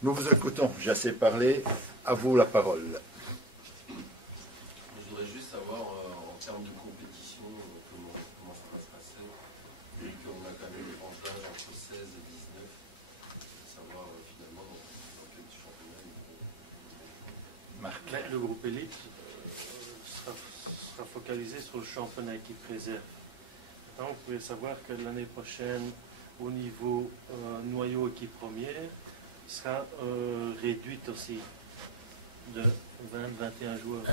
Nous vous écoutons, j'ai assez parlé, à vous la parole. Je voudrais juste savoir, en termes de compétition, comment ça va se passer, vu qu'on a quand même une tranche d'âge entre 16 et 19, savoir finalement dans quel championnat Marc. Le groupe élite sera focalisé sur le championnat équipe réserve. Maintenant, vous pouvez savoir que l'année prochaine, au niveau noyau équipe première, sera réduite aussi de 20-21 joueurs.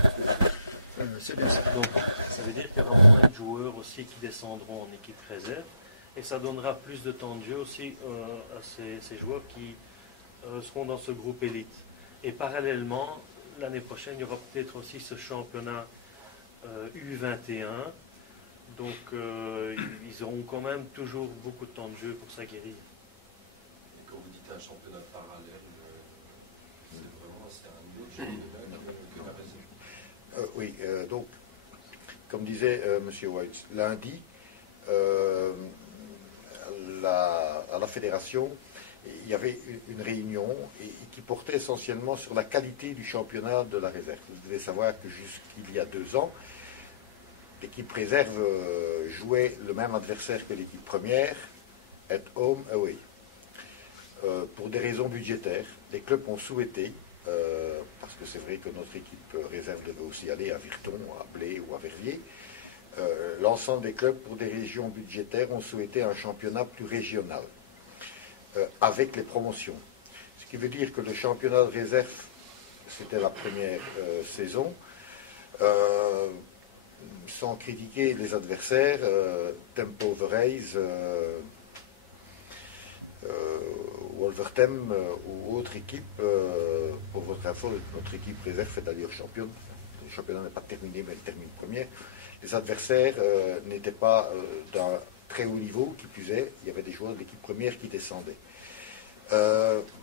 C'est bien ça. Donc, ça veut dire qu'il y aura moins de joueurs aussi qui descendront en équipe réserve. Et ça donnera plus de temps de jeu aussi à ces joueurs qui seront dans ce groupe élite. Et parallèlement, l'année prochaine, il y aura peut-être aussi ce championnat U21. Donc, ils auront quand même toujours beaucoup de temps de jeu pour s'aguerrir. Et quand vous dites un championnat parallèle, c'est un autre championnat que la réserve. Oui, donc, comme disait M. White, lundi, à la fédération, il y avait une réunion qui portait essentiellement sur la qualité du championnat de la réserve. Vous devez savoir que jusqu'il y a 2 ans, l'équipe réserve jouait le même adversaire que l'équipe première, at home, away. Pour des raisons budgétaires, les clubs ont souhaité, parce que c'est vrai que notre équipe réserve devait aussi aller à Virton, à Blé ou à Verviers, l'ensemble des clubs, pour des raisons budgétaires, ont souhaité un championnat plus régional, avec les promotions. Ce qui veut dire que le championnat de réserve, c'était la première saison, sans critiquer les adversaires, Tempo Vereis, Wolvertem ou autre équipe. Pour votre info, notre équipe réserve est d'ailleurs championne. Le championnat n'est pas terminé, mais elle termine première. Les adversaires n'étaient pas d'un très haut niveau, qui plus est, il y avait des joueurs de l'équipe première qui descendaient.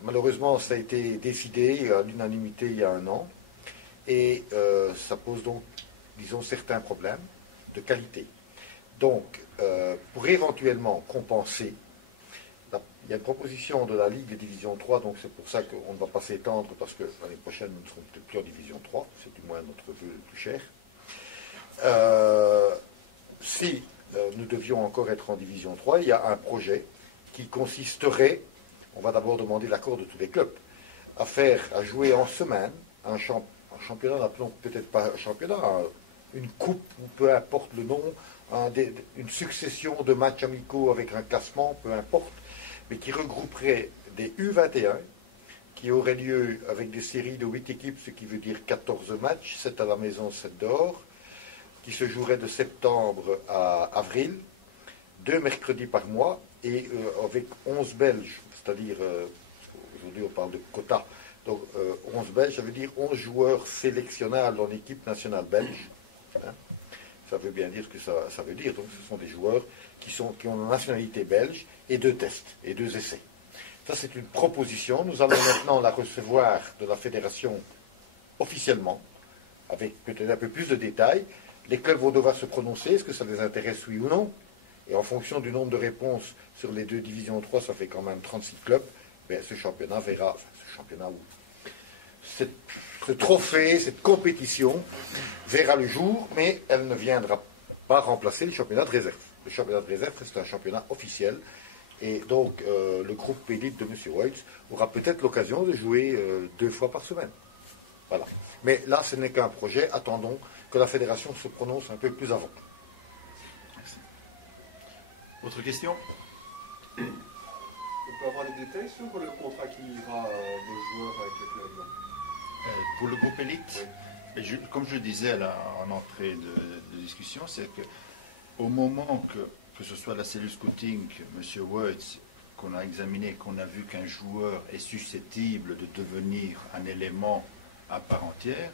Malheureusement, ça a été décidé à l'unanimité il y a 1 an, et ça pose donc, disons, certains problèmes de qualité. Donc, pour éventuellement compenser, il y a une proposition de la Ligue Division 3, donc c'est pour ça qu'on ne va pas s'étendre, parce que l'année prochaine, nous ne serons peut-être plus en Division 3, c'est du moins notre vœu le plus cher. Si nous devions encore être en Division 3, il y a un projet qui consisterait, on va d'abord demander l'accord de tous les clubs, à jouer en semaine un championnat, n'appelons peut-être pas un championnat, une coupe, ou peu importe le nom, une succession de matchs amicaux avec un classement, peu importe, mais qui regrouperait des U21, qui auraient lieu avec des séries de 8 équipes, ce qui veut dire 14 matchs, 7 à la maison, 7 dehors, qui se joueraient de septembre à avril, 2 mercredis par mois, et avec 11 Belges, c'est-à-dire, aujourd'hui on parle de quota, donc 11 Belges, ça veut dire 11 joueurs sélectionnables en équipe nationale belge. Hein. Ça veut bien dire ce que ça veut dire. Donc ce sont des joueurs qui ont une nationalité belge, et 2 tests, et 2 essais. Ça, c'est une proposition. Nous allons maintenant la recevoir de la fédération officiellement, avec peut-être un peu plus de détails. Les clubs vont devoir se prononcer, est-ce que ça les intéresse, oui ou non. Et en fonction du nombre de réponses sur les 2 divisions 3, ça fait quand même 36 clubs, ben, ce championnat verra, ce trophée, cette compétition verra le jour, mais elle ne viendra pas remplacer le championnat de réserve. Le championnat de réserve reste un championnat officiel, et donc le groupe élite de M. White aura peut-être l'occasion de jouer 2 fois par semaine. Voilà. Mais là, ce n'est qu'un projet. Attendons que la fédération se prononce un peu plus avant. Merci. Autre question? On peut avoir des détails sur le contrat qui liera vos joueurs avec le club? Pour le groupe élite, oui. Comme je disais en entrée de discussion, c'est que au moment que ce soit la cellule scouting, M. Wurtz, qu'on a examiné, qu'on a vu qu'un joueur est susceptible de devenir un élément à part entière,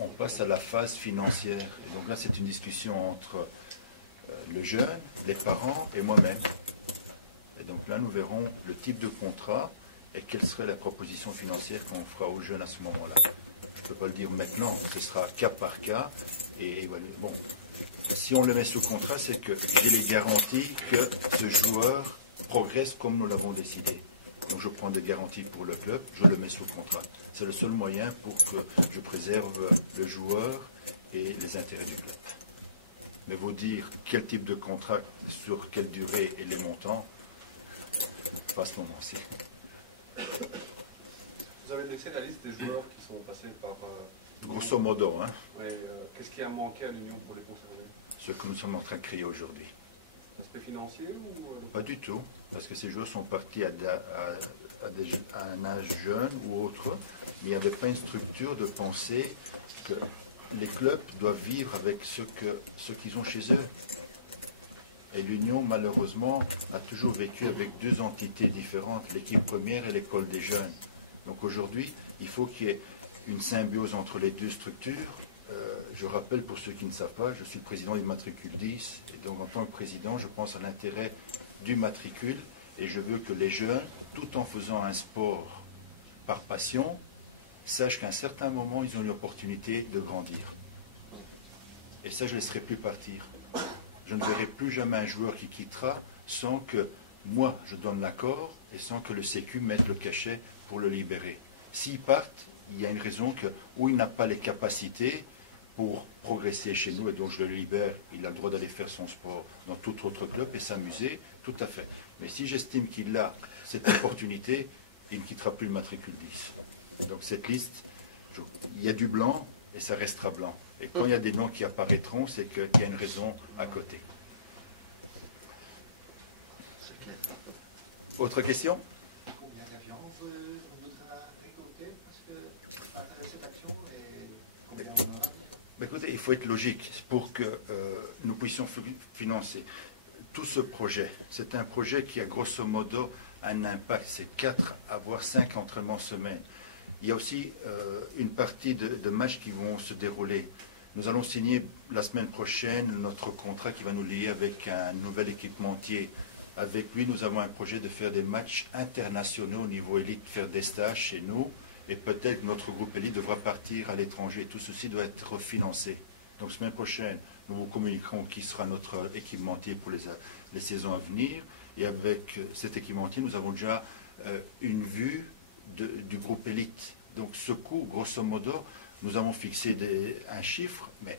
on passe à la phase financière. Et donc là, c'est une discussion entre le jeune, les parents et moi-même. Et donc là, nous verrons le type de contrat et quelle serait la proposition financière qu'on fera aux jeunes à ce moment-là. Je ne peux pas le dire maintenant, ce sera cas par cas. Et voilà. Bon, si on le met sous contrat, c'est que j'ai les garanties que ce joueur progresse comme nous l'avons décidé. Donc je prends des garanties pour le club, je le mets sous contrat. C'est le seul moyen pour que je préserve le joueur et les intérêts du club. Mais vous dire quel type de contrat, sur quelle durée et les montants, pas à ce moment-ci. Vous avez laissé la liste des joueurs qui sont passés par... Grosso modo, hein, ouais, qu'est-ce qui a manqué à l'Union pour les conserver? ce que nous sommes en train de créer aujourd'hui. L'aspect financier ou... Pas du tout, parce que ces joueurs sont partis à un âge jeune ou autre, mais il n'y avait pas une structure de pensée que les clubs doivent vivre avec ce qu'ils ont chez eux. Et l'Union, malheureusement, a toujours vécu avec deux entités différentes, l'équipe première et l'école des jeunes. Donc aujourd'hui, il faut qu'il y ait une symbiose entre les deux structures. Je rappelle, pour ceux qui ne savent pas, je suis le président du matricule 10, et donc en tant que président, je pense à l'intérêt du matricule, et je veux que les jeunes, tout en faisant un sport par passion, sachent qu'à un certain moment, ils ont l'opportunité de grandir. Et ça, je ne laisserai plus partir. Je ne verrai plus jamais un joueur qui quittera sans que moi, je donne l'accord et sans que le Sécu mette le cachet pour le libérer. S'ils partent, il y a une raison que, ou il n'a pas les capacités pour progresser chez nous, et donc je le libère, il a le droit d'aller faire son sport dans tout autre club et s'amuser, tout à fait. Mais si j'estime qu'il a cette opportunité, il ne quittera plus le matricule 10. Donc cette liste, il y a du blanc et ça restera blanc. Et quand il y a des noms qui apparaîtront, c'est qu'il y a une raison à côté. C'est clair. Autre question? Combien d'avions on voudra récolter par cette action et combien on aura? Mais écoutez, il faut être logique pour que nous puissions financer tout ce projet. C'est un projet qui a grosso modo un impact, c'est 4 à voire 5 entraînements semaine. Il y a aussi une partie de matchs qui vont se dérouler. Nous allons signer la semaine prochaine notre contrat qui va nous lier avec un nouvel équipementier. Avec lui, nous avons un projet de faire des matchs internationaux au niveau élite, faire des stages chez nous. Et peut-être que notre groupe élite devra partir à l'étranger. Tout ceci doit être refinancé. Donc, semaine prochaine, nous vous communiquerons qui sera notre équipementier pour les saisons à venir. Et avec cet équipementier, nous avons déjà une vue du groupe élite. Donc, ce coût, grosso modo, nous avons fixé un chiffre, mais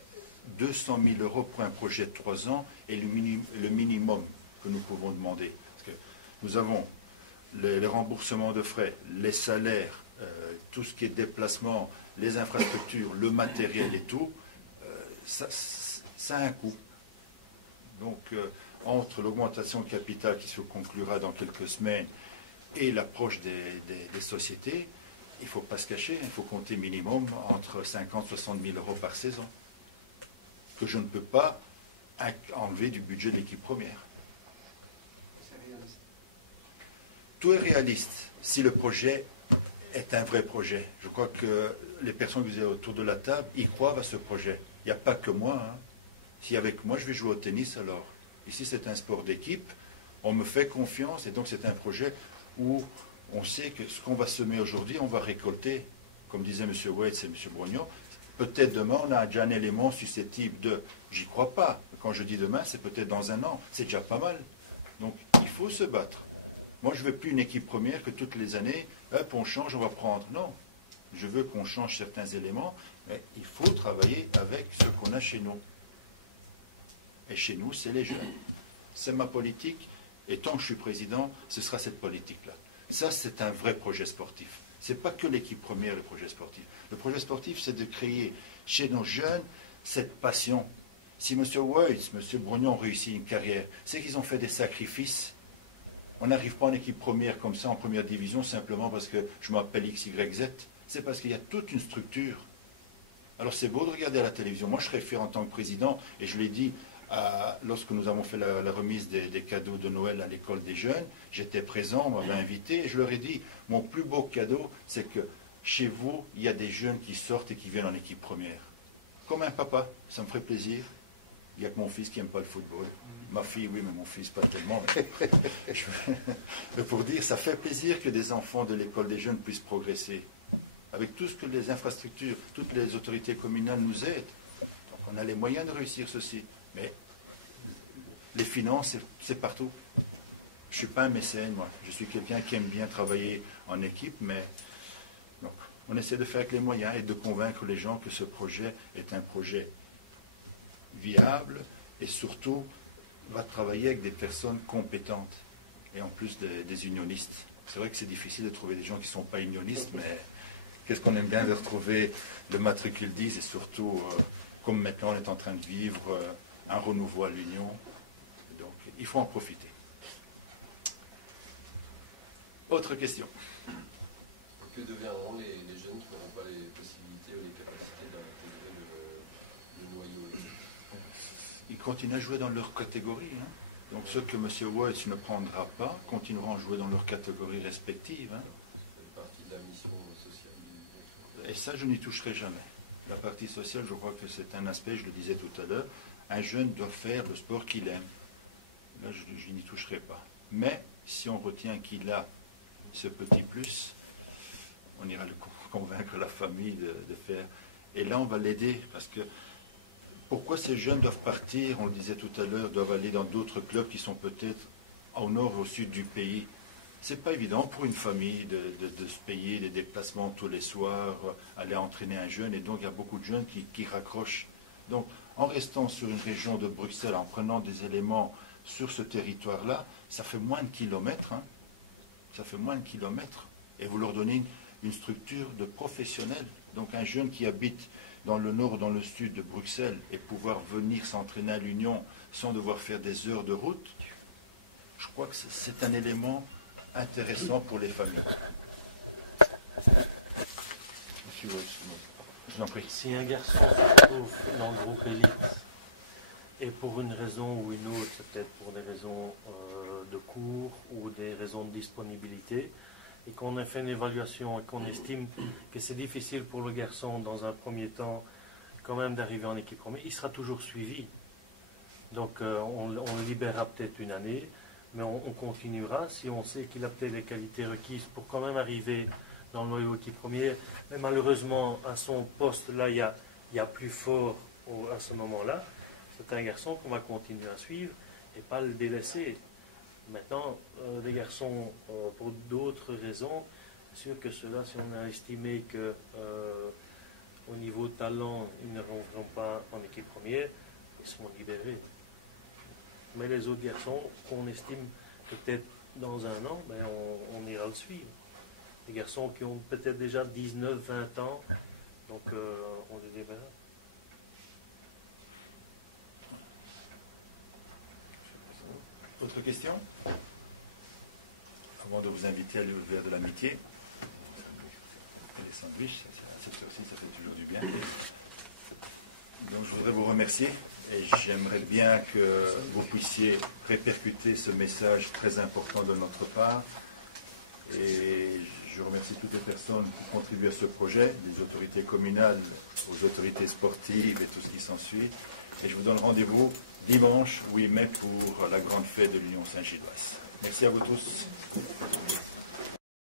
200 000 € pour un projet de 3 ans est le minimum que nous pouvons demander. Parce que nous avons les remboursements de frais, les salaires, tout ce qui est déplacement, les infrastructures, le matériel et tout, ça a un coût. Donc, entre l'augmentation de capital qui se conclura dans quelques semaines et l'approche des sociétés, il ne faut pas se cacher, il faut compter minimum entre 50 et 60 000 € par saison, que je ne peux pas enlever du budget de l'équipe première. C'est réaliste. Tout est réaliste si le projet est un vrai projet. Je crois que les personnes que vous avez autour de la table y croient à ce projet. Il n'y a pas que moi. Hein. Si avec moi je vais jouer au tennis, alors ici c'est un sport d'équipe, on me fait confiance et donc c'est un projet où on sait que ce qu'on va semer aujourd'hui, on va récolter, comme disait M. Waits et M. Brognon. Peut-être demain, on a déjà un élément susceptible de... J'y crois pas. Quand je dis demain, c'est peut-être dans un an. C'est déjà pas mal. Donc, il faut se battre. Moi, je ne veux plus une équipe première que toutes les années, hop, on change, on va prendre. Non. Je veux qu'on change certains éléments, mais il faut travailler avec ce qu'on a chez nous. Et chez nous, c'est les jeunes. C'est ma politique. Et tant que je suis président, ce sera cette politique-là. Ça, c'est un vrai projet sportif. Ce n'est pas que l'équipe première, le projet sportif. Le projet sportif, c'est de créer chez nos jeunes cette passion. Si M. Weitz, M. Brognon ont réussi une carrière, c'est qu'ils ont fait des sacrifices. On n'arrive pas en équipe première comme ça, en première division, simplement parce que je m'appelle X, Y, Z. C'est parce qu'il y a toute une structure. Alors c'est beau de regarder à la télévision. Moi, je serais fier en tant que président, et je l'ai dit lorsque nous avons fait la remise des cadeaux de Noël à l'école des jeunes, j'étais présent, on m'avait invité, et je leur ai dit, mon plus beau cadeau, c'est que chez vous, il y a des jeunes qui sortent et qui viennent en équipe première. Comme un papa, ça me ferait plaisir. Il n'y a que mon fils qui n'aime pas le football. Ma fille, oui, mais mon fils, pas tellement. Mais pour dire, ça fait plaisir que des enfants de l'école des jeunes puissent progresser. Avec tout ce que les infrastructures, toutes les autorités communales nous aident. Donc on a les moyens de réussir ceci. Mais les finances, c'est partout. je ne suis pas un mécène, moi. Je suis quelqu'un qui aime bien travailler en équipe, mais donc, on essaie de faire avec les moyens et de convaincre les gens que ce projet est un projet viable et surtout va travailler avec des personnes compétentes et en plus des unionistes. C'est vrai que c'est difficile de trouver des gens qui ne sont pas unionistes, mais qu'est-ce qu'on aime bien de retrouver le matricule 10 et surtout, comme maintenant on est en train de vivre un renouveau à l'Union. Donc il faut en profiter. Autre question. Que deviendront les jeunes qui n'auront pas les possibilités ou les capacités d'intégrer le noyau? Ils continuent à jouer dans leur catégorie. Hein. Donc ceux que M. Walsh ne prendra pas continueront à jouer dans leur catégorie respective. Hein. Ça fait partie de la mission sociale. Et ça, je n'y toucherai jamais. La partie sociale, je crois que c'est un aspect, je le disais tout à l'heure, un jeune doit faire le sport qu'il aime. Là, je n'y toucherai pas. Mais si on retient qu'il a ce petit plus, on ira convaincre la famille de faire. Et là, on va l'aider. Parce que pourquoi ces jeunes doivent partir, on le disait tout à l'heure, doivent aller dans d'autres clubs qui sont peut-être au nord ou au sud du pays. C'est pas évident pour une famille de se payer des déplacements tous les soirs, aller entraîner un jeune. Et donc, il y a beaucoup de jeunes qui raccrochent. Donc, en restant sur une région de Bruxelles, en prenant des éléments sur ce territoire-là, ça fait moins de kilomètres. Hein. Ça fait moins de kilomètres. Et vous leur donnez une structure de professionnels. Donc un jeune qui habite dans le nord ou dans le sud de Bruxelles et pouvoir venir s'entraîner à l'Union sans devoir faire des heures de route, je crois que c'est un élément intéressant pour les familles. Monsieur Walsh, je vous en prie. Si un garçon se trouve dans le groupe élite, et pour une raison ou une autre, c'est peut-être pour des raisons de cours ou des raisons de disponibilité, et qu'on a fait une évaluation et qu'on estime que c'est difficile pour le garçon, dans un premier temps, quand même d'arriver en équipe première, il sera toujours suivi. Donc on le libérera peut-être une année, mais on continuera si on sait qu'il a peut-être les qualités requises pour quand même arriver dans le noyau équipe première. Mais malheureusement, à son poste, là, il y a plus fort à ce moment-là. C'est un garçon qu'on va continuer à suivre et pas le délaisser. Maintenant, les garçons, pour d'autres raisons, c'est sûr que ceux-là, si on a estimé que au niveau talent, ils ne rentreront pas en équipe première, ils seront libérés. Mais les autres garçons, qu'on estime que peut-être dans un an, ben on ira le suivre. Les garçons qui ont peut-être déjà 19, 20 ans, donc on les libérera. Autre question? Avant de vous inviter à aller au verre de l'amitié, les sandwichs, ça fait toujours du bien. Donc je voudrais vous remercier et j'aimerais bien que vous puissiez répercuter ce message très important de notre part. Et je remercie toutes les personnes qui contribuent à ce projet, des autorités communales aux autorités sportives et tout ce qui s'ensuit. Et je vous donne rendez-vous dimanche 8 mai pour la grande fête de l'Union Saint-Gilloise. Merci à vous tous.